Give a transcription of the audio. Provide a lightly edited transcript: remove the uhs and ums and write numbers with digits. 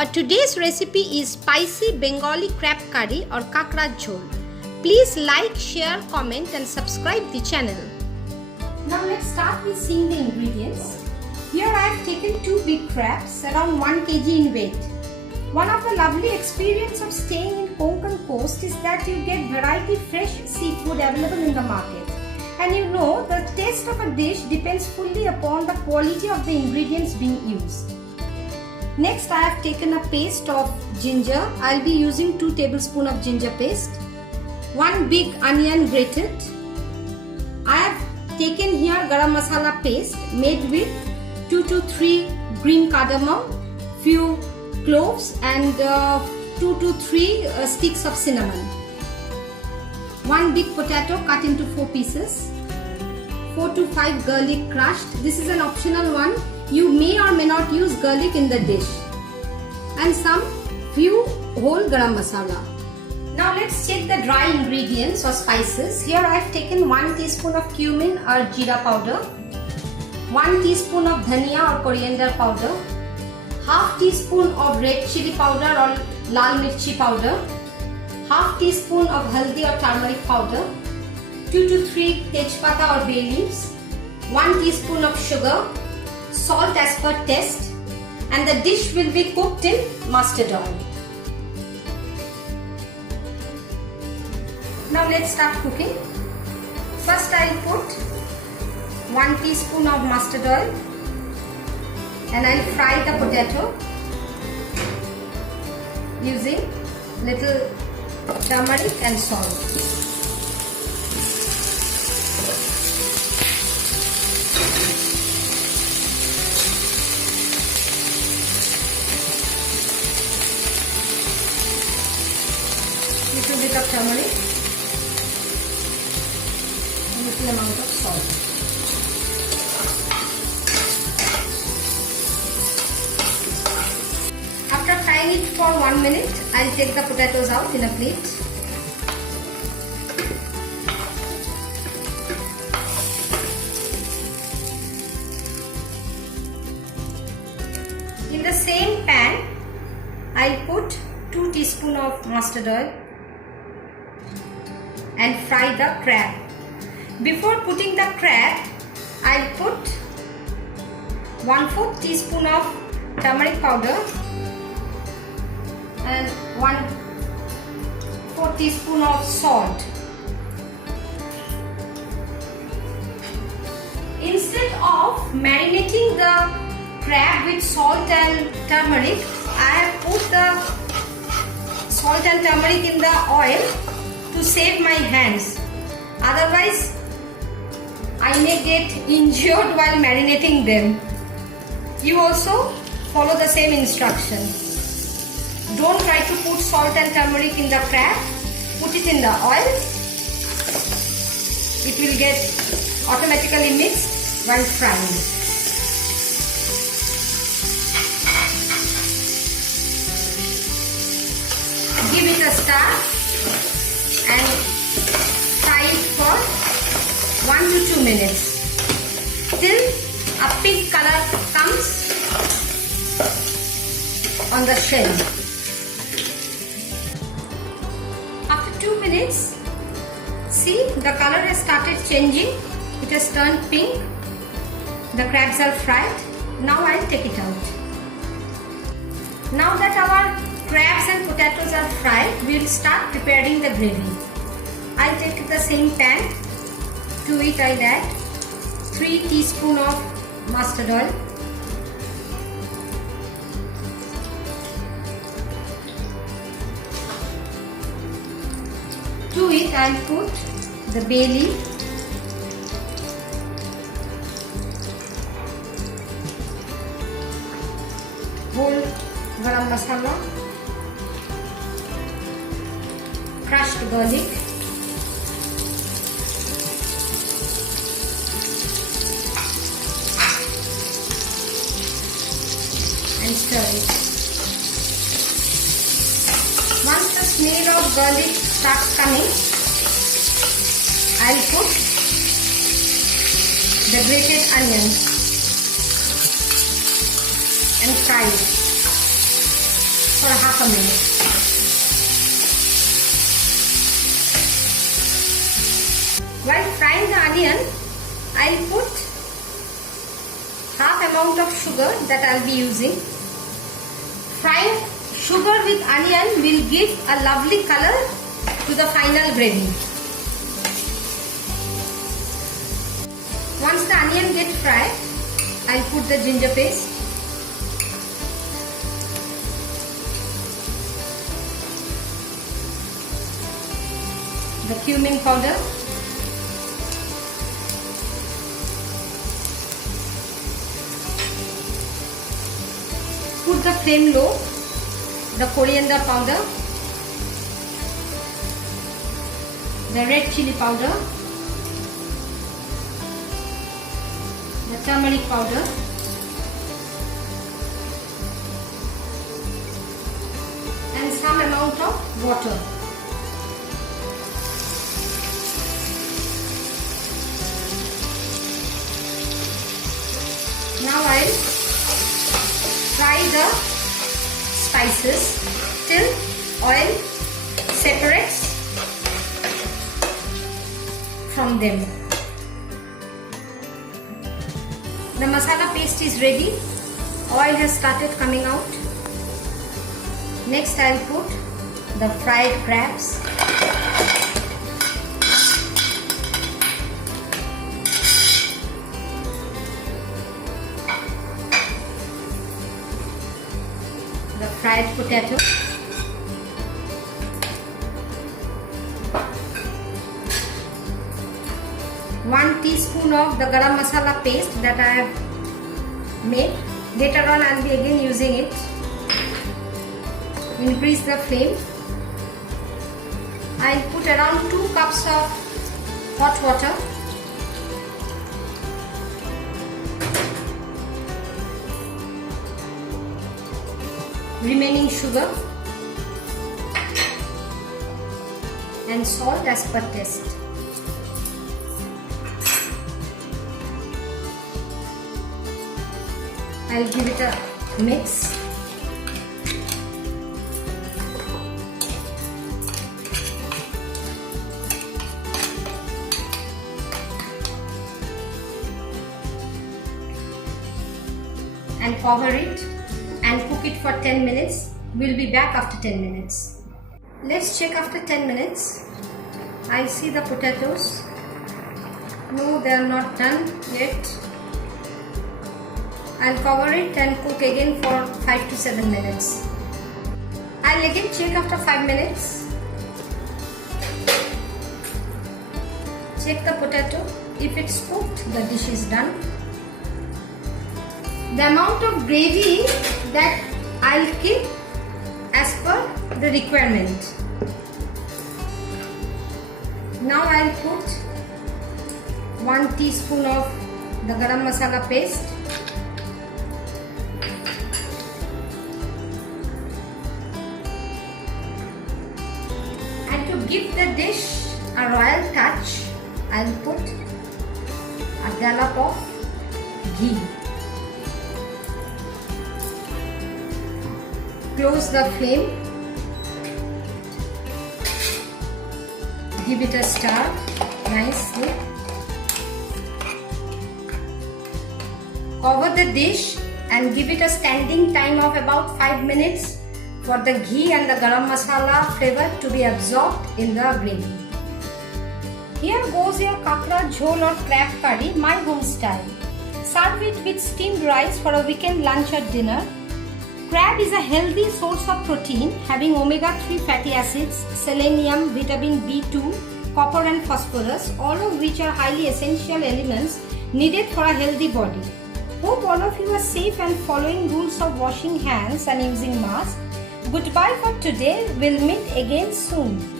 Our today's recipe is spicy Bengali crab curry or kakra jhol. Please like, share, comment and subscribe the channel. Now let's start with seeing the ingredients. Here I have taken 2 big crabs around 1 kg in weight. One of the lovely experience of staying in Konkan coast is that you get variety fresh seafood available in the market. And you know the taste of a dish depends fully upon the quality of the ingredients being used. Next I have taken a paste of ginger. I will be using 2 tablespoons of ginger paste. 1 big onion grated. I have taken here garam masala paste made with 2 to 3 green cardamom, few cloves and 2 to 3 sticks of cinnamon. 1 big potato cut into 4 pieces. 4 to 5 garlic crushed. This is an optional one. You may or may not use garlic in the dish. And some few whole garam masala. Now let's check the dry ingredients or spices. Here I have taken 1 teaspoon of cumin or jeera powder, 1 teaspoon of dhania or coriander powder, half teaspoon of red chili powder or lal mirchi powder, half teaspoon of haldi or turmeric powder, 2 to 3 tejpata or bay leaves, 1 teaspoon of sugar, salt as per taste, and the dish will be cooked in mustard oil. Now let's start cooking. First I will put 1 teaspoon of mustard oil and I will fry the potato using little turmeric and salt. Little bit of turmeric, little amount of salt. After frying it for 1 minute, I will take the potatoes out in a plate. In the same pan, I will put 2 teaspoons of mustard oil and fry the crab. Before putting the crab, I will put 1/4 teaspoon of turmeric powder and 1/4 teaspoon of salt. Instead of marinating the crab with salt and turmeric, I have put the salt and turmeric in the oil to save my hands. Otherwise, I may get injured while marinating them. You also follow the same instruction. Don't try to put salt and turmeric in the crab. Put it in the oil. It will get automatically mixed while frying. Give it a stir and fry it for 1 to 2 minutes till a pink color comes on the shell. After 2 minutes, see the color has started changing. It has turned pink. The crabs are fried. Now I'll take it out. Now that our crabs and potatoes are fried, we'll start preparing the gravy. I'll take the same pan. To it I'll add 3 teaspoons of mustard oil, to it I'll put the bay leaf, whole garam masala, crushed garlic, and stir it. Once the smell of garlic starts coming, I will put the grated onions and fry it. for half a minute. While frying the onion, I'll put half amount of sugar that I'll be using. Frying sugar with onion will give a lovely color to the final gravy. Once the onion gets fried, I'll put the ginger paste, the cumin powder, put the flame low, the coriander powder, the red chili powder, the turmeric powder, and some amount of water. Now I'll fry the spices till oil separates from them. The masala paste is ready. Oil has started coming out. Next I'll put the fried crabs. The fried potato. One teaspoon of the garam masala paste that I have made. Later on I'll be again using it. Increase the flame. I'll put around 2 cups of hot water. Remaining sugar and salt as per taste. I'll give it a mix. And cover it and cook it for 10 minutes. We'll be back after 10 minutes. Let's check after 10 minutes. I see the potatoes. No, they are not done yet. I'll cover it and cook again for 5 to 7 minutes. I'll again check after 5 minutes. Check the potato. If it's cooked, the dish is done. The amount of gravy that I'll keep as per the requirement. Now I'll put 1 teaspoon of the garam masala paste, and to give the dish a royal touch, I'll put a dollop of ghee. Close the flame, give it a stir nicely, cover the dish and give it a standing time of about 5 minutes for the ghee and the garam masala flavor to be absorbed in the gravy. Here goes your kakra jhol or crab curry, my home style. Serve it with steamed rice for a weekend lunch or dinner. Crab is a healthy source of protein having omega-3 fatty acids, selenium, vitamin B2, copper and phosphorus, all of which are highly essential elements needed for a healthy body. Hope all of you are safe and following rules of washing hands and using masks. Goodbye for today. We'll meet again soon.